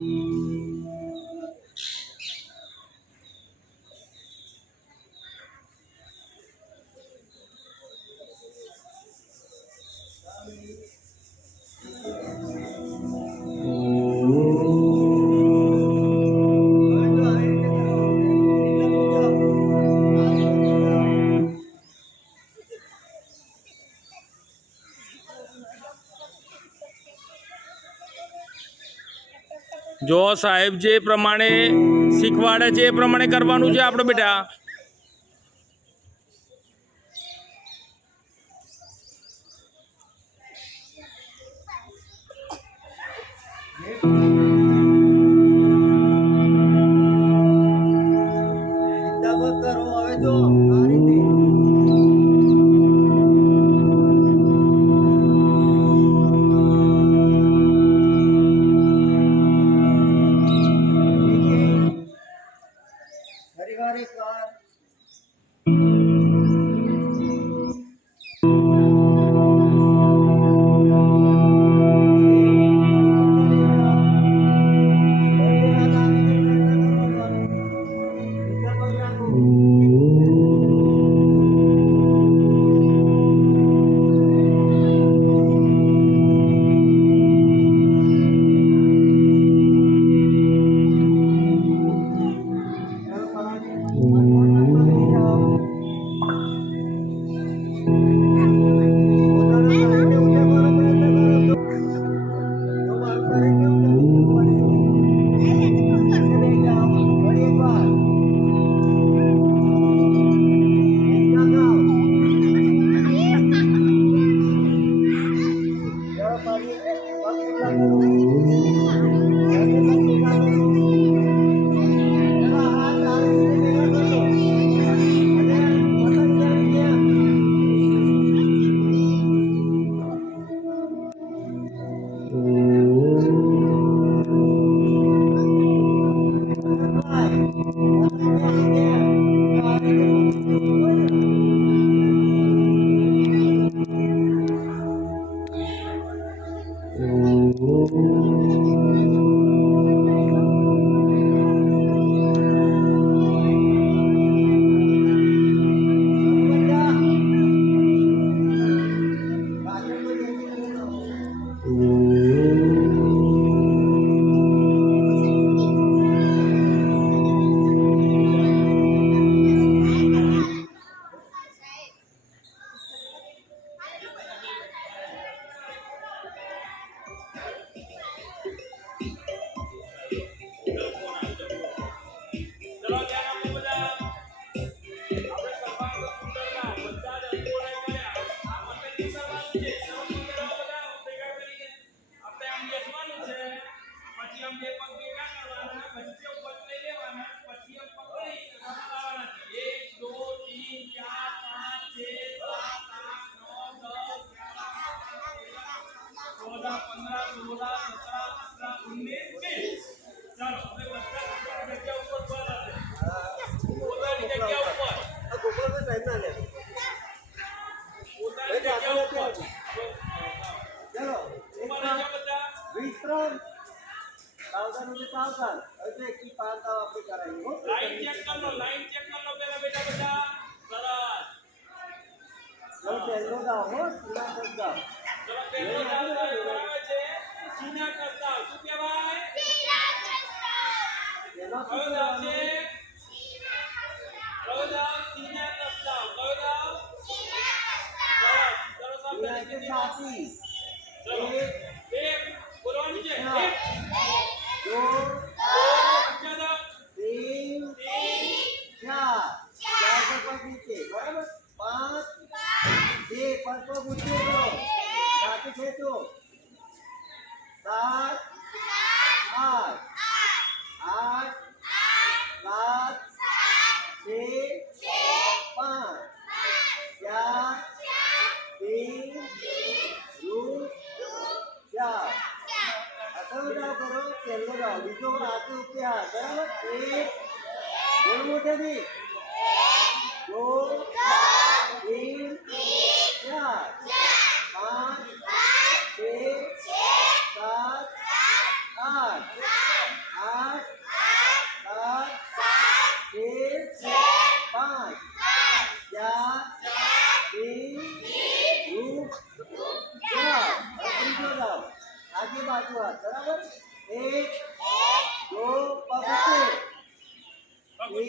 જો સાહેબ જે પ્રમાણે શીખવાડે છે એ પ્રમાણે કરવાનું છે આપણે બેટા.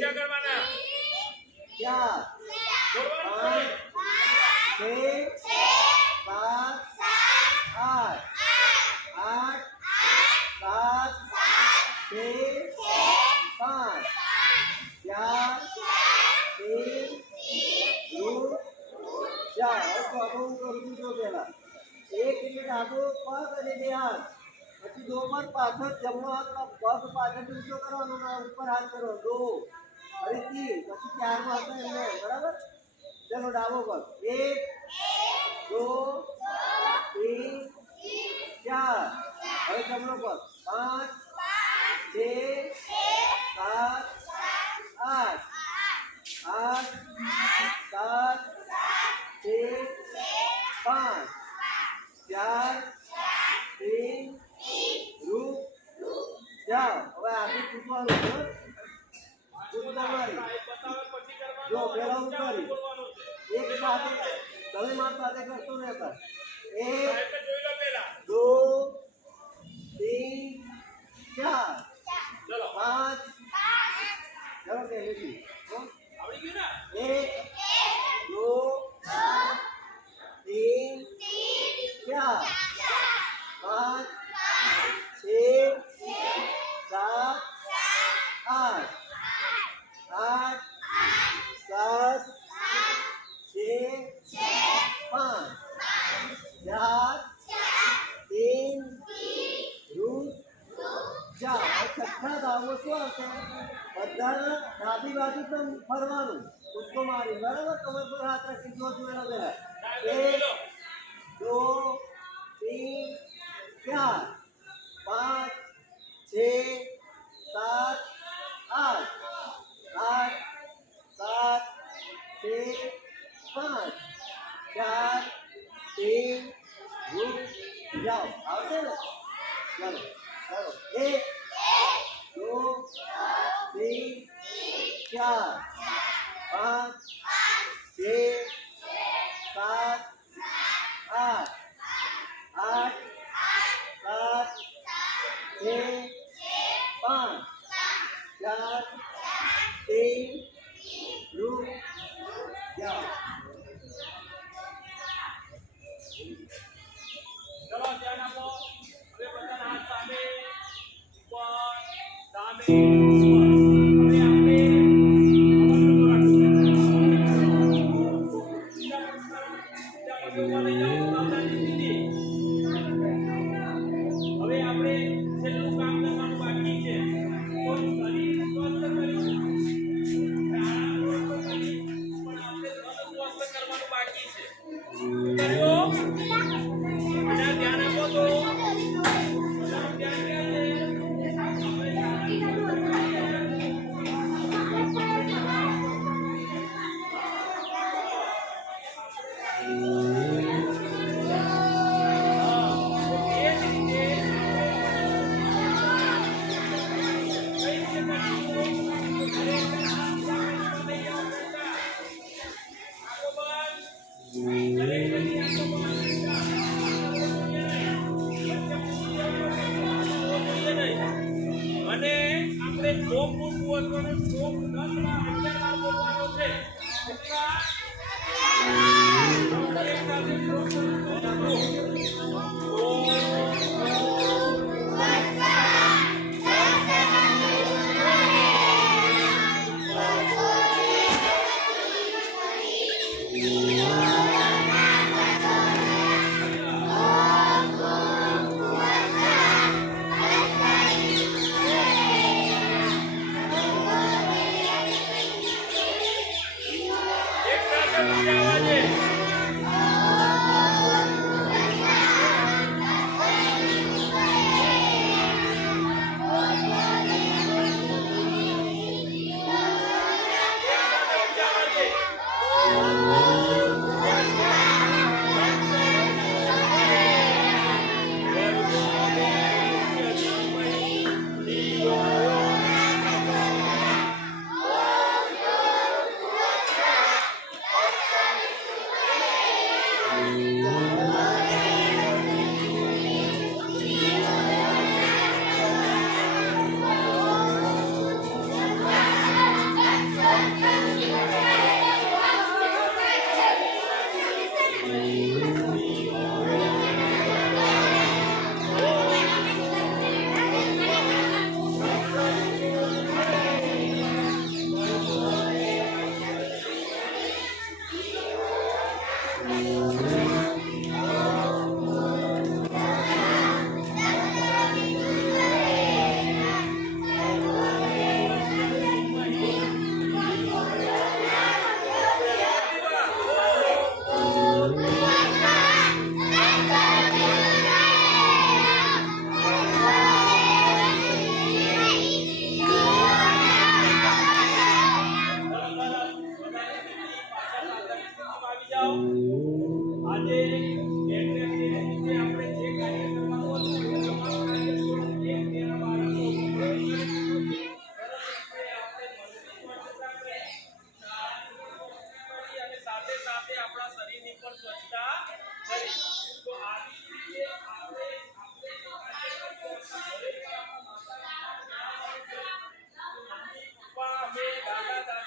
કેટલા કરવાના? 1 મિનિટ આગો પગ અને 2 હાથ પછી 2 પર પાછળ જમણો હાથ પગ પાછળ ઊંચો કરવાનો અને ઉપર હાથ કરો 2 ફરીથી પછી 4 માં હાથ એમને બરાબર ચલો ડાબો પગ 1 2 3 4 હવે જમણો પગ 5 ડાબી બાજુ તો ફરવાનું કૂદકો મારી બરાબર કમર પર હાથ રાખી જો જોયેલો પેલા 1 2 3 4 5 6 7 8 8 7 6 5 4 3 રૂક જાઓ આવશે ને ચલો ચલો 1 2 3 4 5 6 7 8 8 7 6 5 4 3 રૂક જાઓ ચલો ધ્યાન આપો. હવે બધા હાથ સામે ઉપર સામે ઉપર. હવે આપણે હવે આપણે છેલ્લું કામ કરવાનું બાકી છે. તો શરીર સ્વસ્થ કર્યું, પણ આપણે મન સ્વસ્થ કરવાનું બાકી છે. કર્યું બધા ધ્યાન આપો તો બધાનું ધ્યાન ક્યાં છે? અને આપણે શ્લોક બોલવું હતો, શ્લોક 10 માં 11 વાર બોલવાનો છે. કેટલા? એક સાથે શ્લોક એક સાથે ઊંચા અવાજે.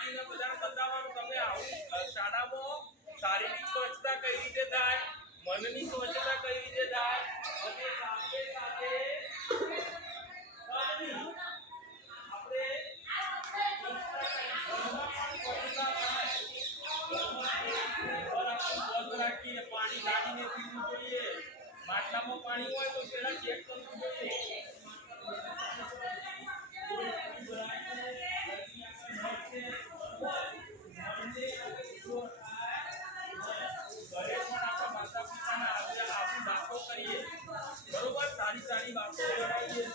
વાંચીને બધાને બતાવવાનું તમે આવું શાળામાં શારીરિક સ્વચ્છતા કઈ રીતે થાય, મનની સ્વચ્છતા કઈ રીતે થાય અને સાથે સાથે આપણે રાખીએ પાણી ગાડીને પીવું જોઈએ. માટલામાં પાણી હોય તો પેલા ચેક કરવું જોઈએ. ઘરે પણ આપણા માતા પિતાના આપણે વાતો કરીએ બરોબર, સારી સારી વાતો કરાવીએ.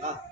હા.